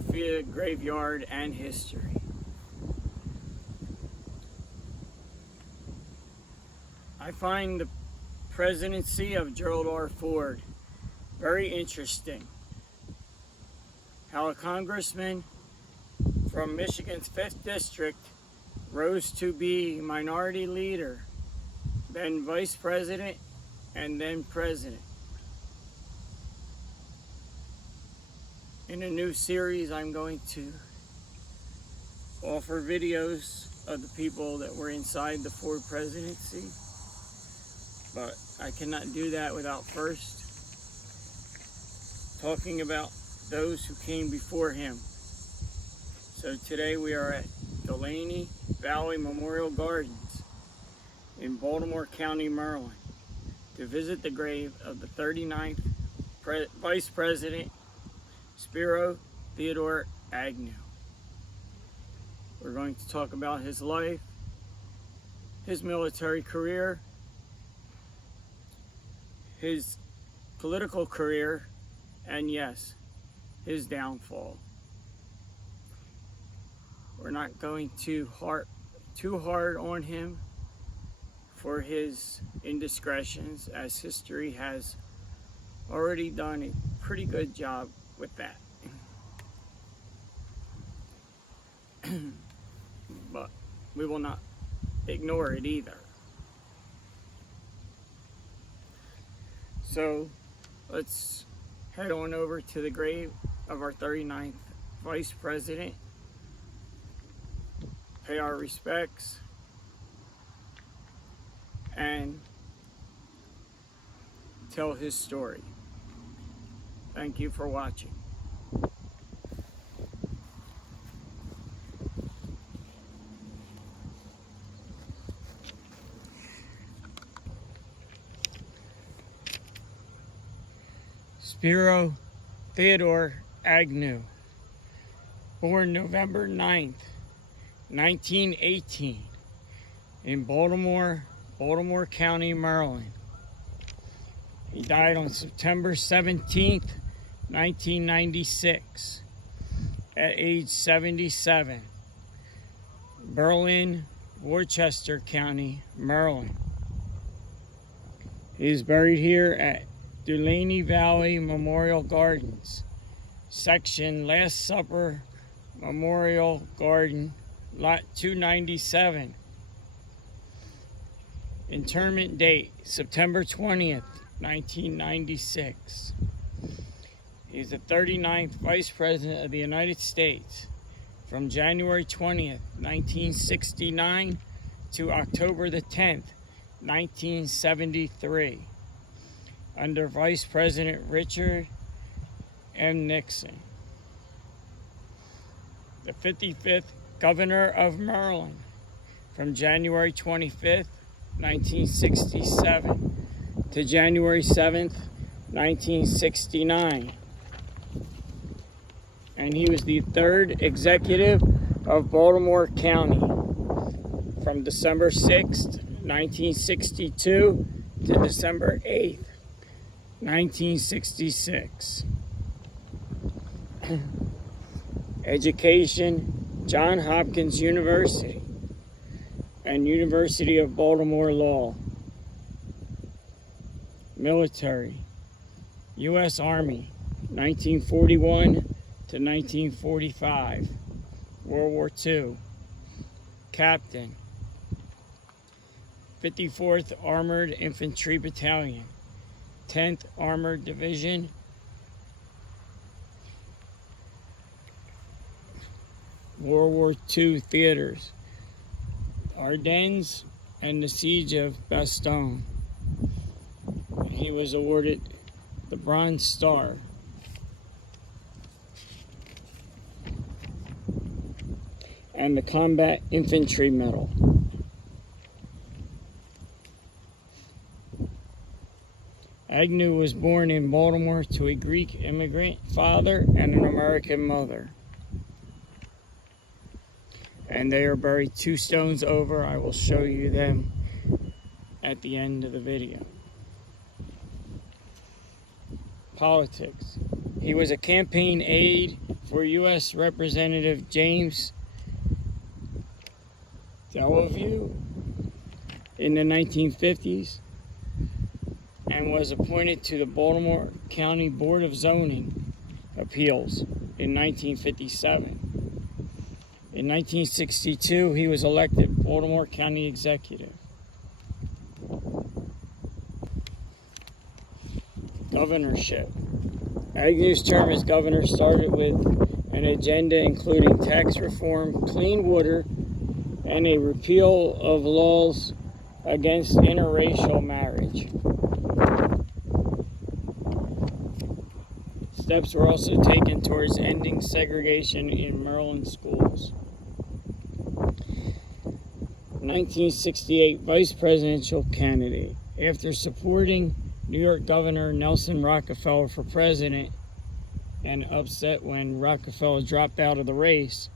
Philadelphia graveyard and history. I find the presidency of Gerald R. Ford very interesting. How a congressman from Michigan's 5th District rose to be minority leader, then vice president, and then president. In a new series, I'm going to offer videos of the people that were inside the Ford presidency, but I cannot do that without first talking about those who came before him. So today we are at Delaney Valley Memorial Gardens in Baltimore County, Maryland, to visit the grave of the 39th Vice President, Spiro Agnew. We're going to talk about his life, his military career, his political career, and yes, his downfall. We're not going too hard on him for his indiscretions, as history has already done a pretty good job with that. But we will not ignore it either. So let's head on over to the grave of our 39th Vice President, pay our respects, and tell his story. Thank you for watching. Spiro Agnew, born November 9th, 1918, in Baltimore County, Maryland. He died on September 17th, 1996, at age 77, Berlin, Worcester County, Maryland. He is buried here at Delaney Valley Memorial Gardens, section Last Supper Memorial Garden, lot 297. Interment date, September 20th, 1996. He's the 39th Vice President of the United States from January 20th, 1969 to October the 10th, 1973, under Vice President Richard M. Nixon. The 55th Governor of Maryland from January 25th, 1967 to January 7th, 1969. And he was the 3rd executive of Baltimore County from December 6th, 1962 to December 8th, 1966. Education, Johns Hopkins University and University of Baltimore Law. Military, U.S. Army, 1941 to 1945, World War II. Captain, 54th Armored Infantry Battalion, 10th Armored Division, World War II theaters, Ardennes and the Siege of Bastogne. He was awarded the Bronze Star. And the Combat Infantry Medal. Agnew was born in Baltimore to a Greek immigrant father and an American mother. And they are buried 2 stones over. I will show you them at the end of the video. Politics. He was a campaign aide for U.S. Representative James Delavue in the 1950s and was appointed to the Baltimore County Board of Zoning Appeals in 1957. In 1962, he was elected Baltimore County executive. Governorship. Agnew's term as governor started with an agenda including tax reform, clean water, and a repeal of laws against interracial marriage. Steps were also taken towards ending segregation in Maryland schools. 1968 Vice Presidential candidate. After supporting New York Governor Nelson Rockefeller for president and upset when Rockefeller dropped out of the race,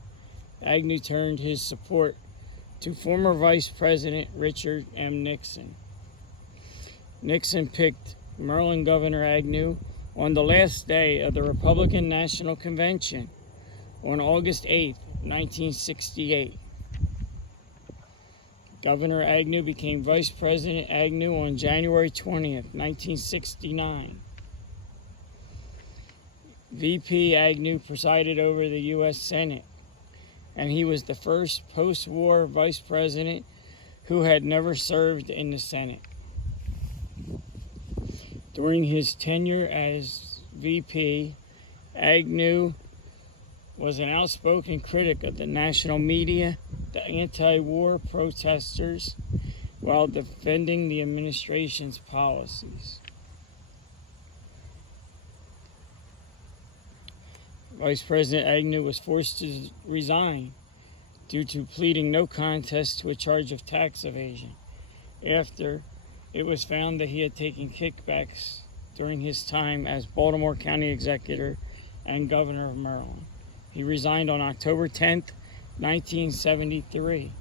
Agnew turned his support to former Vice President Richard M. Nixon. Nixon picked Maryland Governor Agnew on the last day of the Republican National Convention on August 8, 1968. Governor Agnew became Vice President Agnew on January 20th, 1969. VP Agnew presided over the U.S. Senate, and he was the first post-war vice president who had never served in the Senate. During his tenure as VP, Agnew was an outspoken critic of the national media, the anti-war protesters, while defending the administration's policies. Vice President Agnew was forced to resign due to pleading no contest to a charge of tax evasion after it was found that he had taken kickbacks during his time as Baltimore County executor and governor of Maryland. He resigned on October 10, 1973,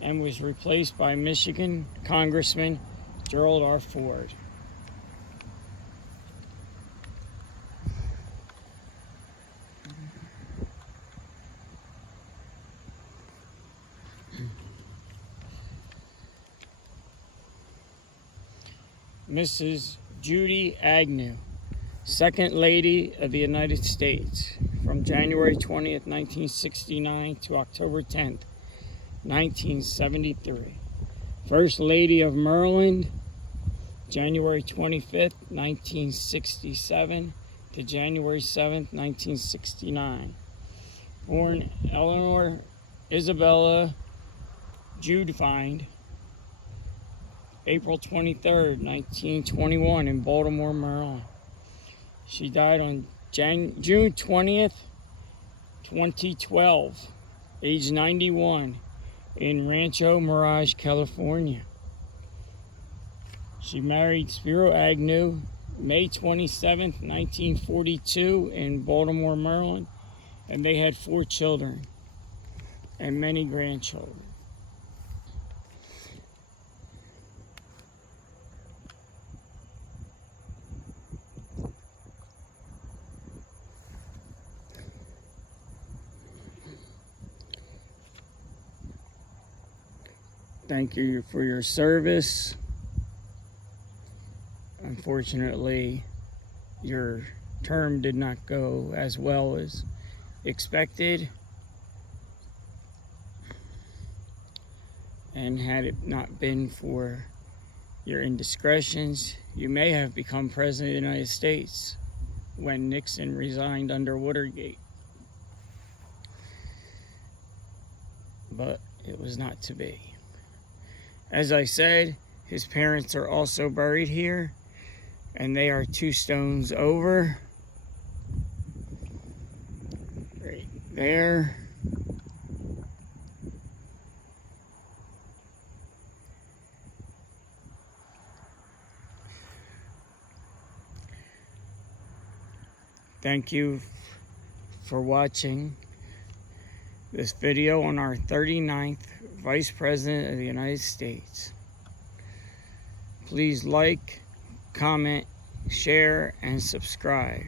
and was replaced by Michigan Congressman Gerald R. Ford. Mrs. Judy Agnew, Second Lady of the United States, from January 20th, 1969 to October 10th, 1973. First Lady of Maryland, January 25th, 1967 to January 7th, 1969. Born Eleanor Isabella Judevine, April 23rd, 1921 in Baltimore, Maryland. She died on June 20th, 2012, age 91, in Rancho Mirage, California. She married Spiro Agnew May 27th, 1942 in Baltimore, Maryland, and they had 4 children and many grandchildren. Thank you for your service. Unfortunately, your term did not go as well as expected. And had it not been for your indiscretions, you may have become President of the United States when Nixon resigned under Watergate. But it was not to be. As I said, his parents are also buried here, and they are 2 stones over, right there. Thank you for watching this video on our 39th Vice President of the United States. Please like, comment, share, and subscribe.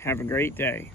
Have a great day.